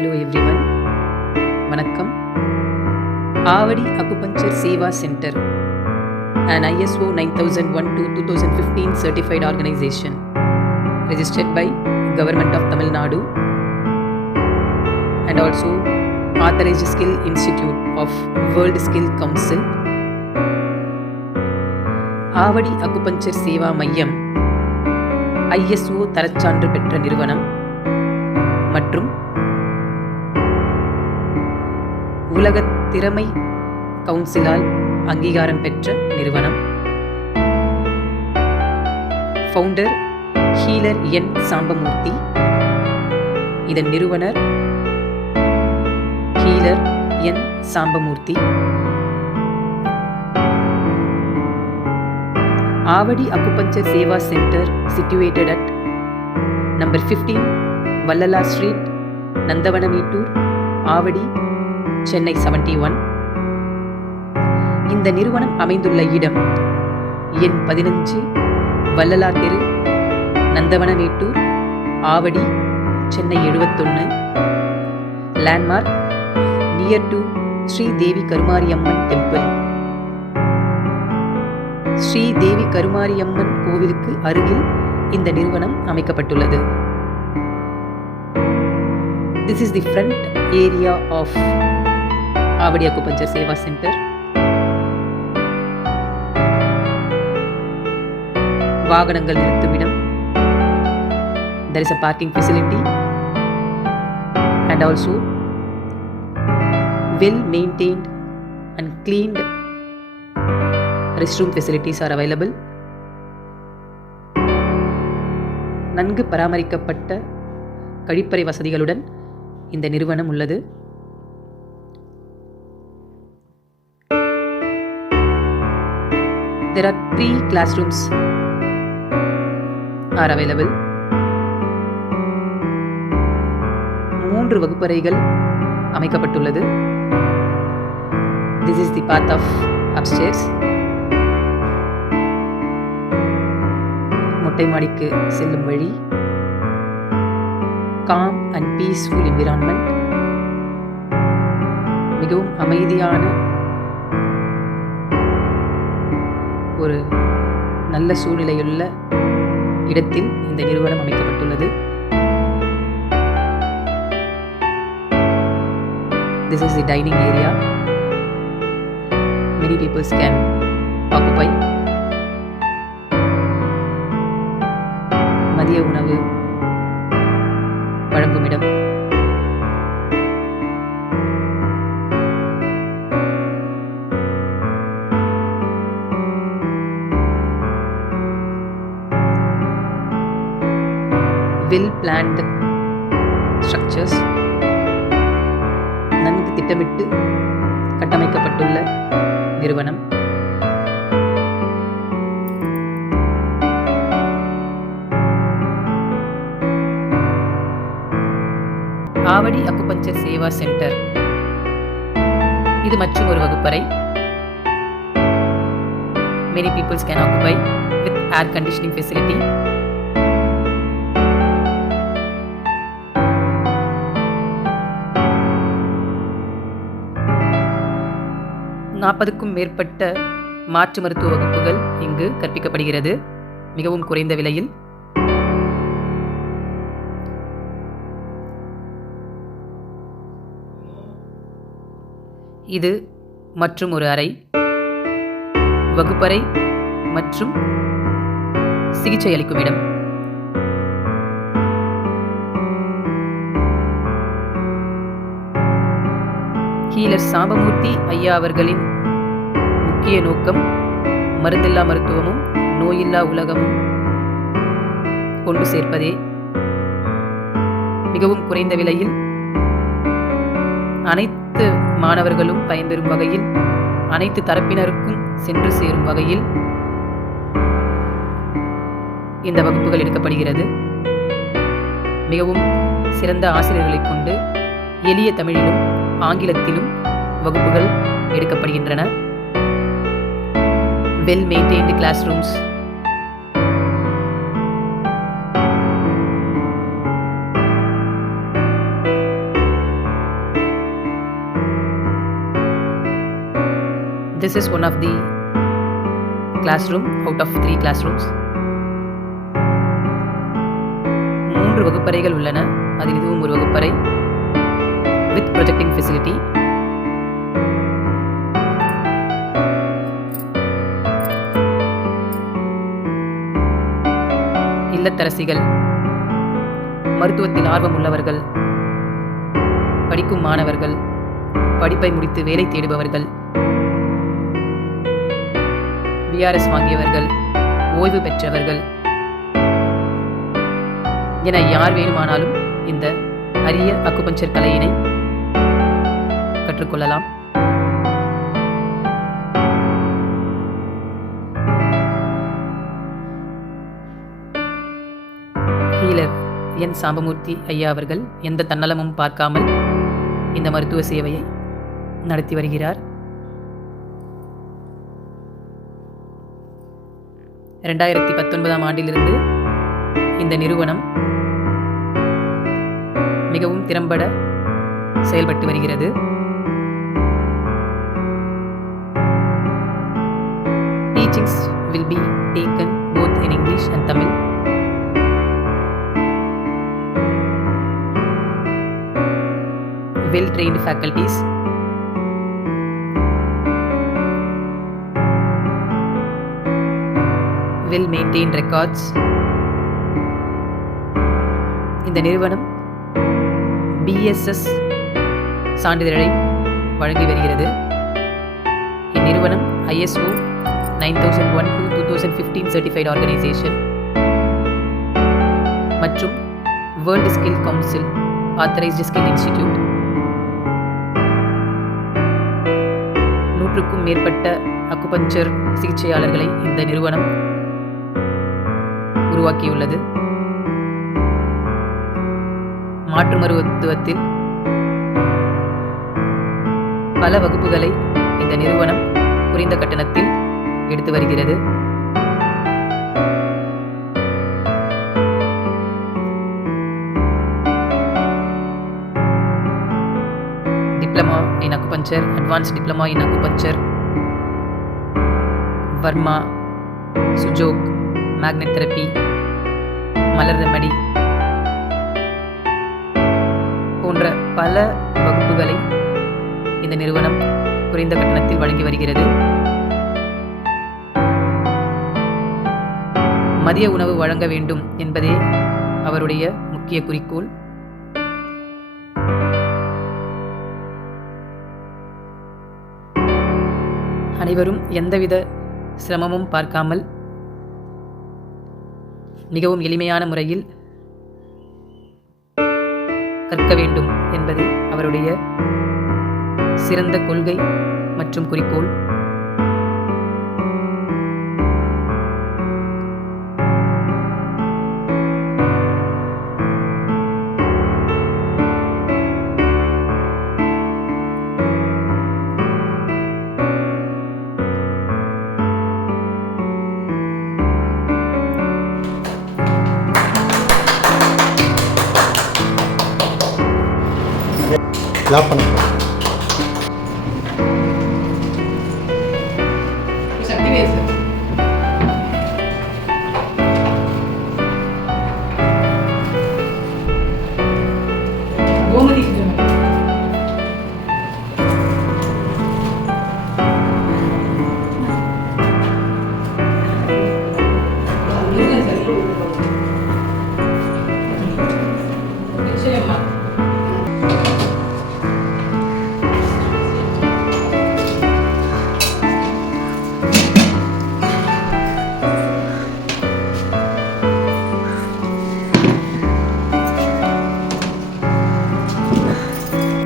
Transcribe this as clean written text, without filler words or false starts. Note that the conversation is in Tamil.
Hello everyone. வணக்கம். Avadi acupuncture Seva centre, an ISO 9001-2015 certified organization, registered by Government of Tamil Nadu and also Authorized Skill Institute of World Skill Council. Avadi acupuncture Seva மையம் ISO தரச்சான்று பெற்ற நிறுவனம் மற்றும் உலக திறமை கவுன்சிலால் அங்கீகாரம் பெற்ற நிறுவனம். Founder healer N Sambamurthy. இதன் நிறுவனர் healer N Sambamurthy. Avadi acupuncture Seva centre situated at number 15 Vallalar street, Nandavanamettur, Avadi, Chennai 71. இந்த நிறுவனம் அமைந்துள்ள இடம் எண் 15, வள்ளலார் தெரு, Nandavanamettur, Avadi, Chennai 71. Landmark near to Sri Devi Karumariamman temple. Sri Devi Karumariamman கோவிலுக்கு அருகில் இந்த நிறுவனம் அமைக்கப்பட்டுள்ளது. This is the front area of Avadi acupuncture Seva centre. வாகனங்கள் நிறுத்துமிடம். There is a parking facility and also well maintained and cleaned restroom facilities are available. நன்கு பராமரிக்கப்பட்ட கழிப்பறை வசதிகளுடன் இந்த நிறுவனம் உள்ளது. There are 3 classrooms are available. 3 வகுப்பறைகள் அமைக்கப்பட்டுள்ளது. This is the path of upstairs. மொட்டை மாடிக்கு செல்லும் வழி. Calm and peaceful environment. மிகவும் அமைதியான ஒரு நல்ல சூழ்நிலையுள்ள இடத்தில் இந்த நிறுவனம் அமைக்கப்பட்டுள்ளது. This is the dining area. Many people can occupy. மதிய உணவு வழங்கும் இடம். well planned structures. நன்கு திட்டமிட்டு கட்டமைக்கப்பட்டுள்ள நிறுவனம். ஆவடி அக்குபஞ்சர் சேவா சென்டர் இது மற்றும் ஒரு வகுப்பறை. Many people can occupy with air conditioning facility. நாற்பதுக்கும் மேற்பட்ட மாற்று மருத்துவ வகுப்புகள் இங்கு கற்பிக்கப்படுகிறது, மிகவும் குறைந்த விலையில். இது மற்றும் ஒரு அறை, வகுப்பறை மற்றும் சிகிச்சை அளிக்கும் இடம். ஹீலர் சாம்பமூர்த்தி ஐயா அவர்களின் முக்கிய நோக்கம் மருந்தில்லா மருத்துவமும் நோயில்லா உலகமும் கொண்டு சேர்ப்பதே. மிகவும் குறைந்த விலையில் அனைத்து மாணவர்களும் பயன்பெறும் வகையில், அனைத்து தரப்பினருக்கும் சென்று சேரும் வகையில் இந்த வகுப்புகள் எடுக்கப்படுகிறது. மிகவும் சிறந்த ஆசிரியர்களை கொண்டு எளிய தமிழிலும் ஆங்கிலத்திலும் வகுப்புகள் எடுக்கப்படுகின்றன. well maintained classrooms. This is one of the classroom out of 3 classrooms. 3 வகுப்பறைகள் உள்ளன. அதில் இதுவும் ஒரு வகுப்பறை with projecting facility. இல்லத்தரசிகள், மருத்துவத்தில் ஆர்வம் உள்ளவர்கள், படிக்கும் மாணவர்கள், படிப்பை முடித்து வேலை தேடுபவர்கள், VRS வாங்கியவர்கள், ஓய்வு பெற்றவர்கள் என யார் வேணுமானாலும் இந்த அரிய அக்குபஞ்சர் கலையினை கற்றுக்கொள்ளலாம். ஹீலர் என் சாம்பமூர்த்தி ஐயா அவர்கள் எந்த தன்னலமும் பார்க்காமல் இந்த மருத்துவ சேவையை நடத்தி வருகிறார். 2019ஆம் ஆண்டிலிருந்து இந்த நிறுவனம் மிகவும் திறம்பட செயல்பட்டு வருகிறது. Teachings will be taken both in English and Tamil. Well-trained faculties, well-maintained records. இந்த நிறுவனம் BSS சான்றிதழை வழங்கி வருகிறது. இந்நிறுவனம் ISO 9001-2015 certified organization மற்றும் World Skill Council authorized skill institute. 100க்கும் மேற்பட்ட அக்குபஞ்சர் சிகிச்சையாளர்களை இந்த நிறுவனம் உருவாக்கியுள்ளது. மாற்று மருத்துவத்தில் பல வகுப்புகளை இந்த நிறுவனம் குறைந்த கட்டணத்தில் எடுத்து வருகிறது. Diploma in acupuncture, advance diploma in acupuncture, varma, sujok, magnet therapy, மலர் ரெமடி போன்ற பல வகுப்புகளை இந்த நிறுவனம் குறைந்த கட்டணத்தில் வழங்கி வருகிறது. மதிய உணவு வழங்க வேண்டும் என்பதே அவருடைய முக்கிய குறிக்கோள். அனைவரும் எந்தவித சிரமமும் பார்க்காமல் மிகவும் எளிமையான முறையில் கற்க வேண்டும் என்பது அவருடைய சிறந்த கொள்கை மற்றும் குறிக்கோள். லாப் பண்ணுங்க.